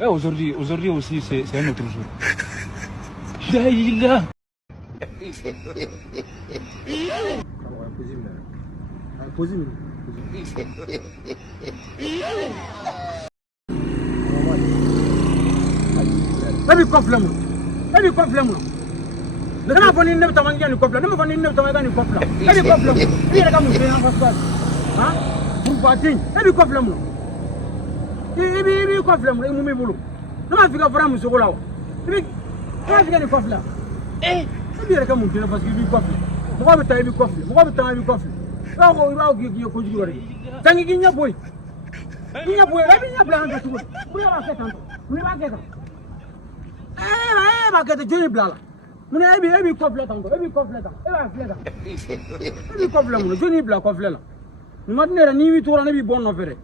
Aujourd'hui aussi, c'est un autre jour. Là. Let me confirm. Le gars va venir ne pas manger une couple. Ne me va venir ne pas manger une couple. Let me confirm. Il y a des gars qui me font ça. Hein? Pour pas dire. Let me confirm. Il confirm. Il me boulot. Ne m'a fait que monsieur Gola. Il m'a fait une couple. Il y a des gars qui me font parce qu'il couple. Moi je t'ai vu couple. Moi je t'ai vu couple. Là on va au qui est conduit. Tangi qui n'y a boy. Il n'y a boy. Il n'y a blanc de tout. Vous l'avez fait tant. Vous l'avez fait tant. Eh, bah, que Johnny Blanc. Mon ami, complète encore. Johnny Blanc complète là. Nous maintenant ni 8 tours on est bon en fait.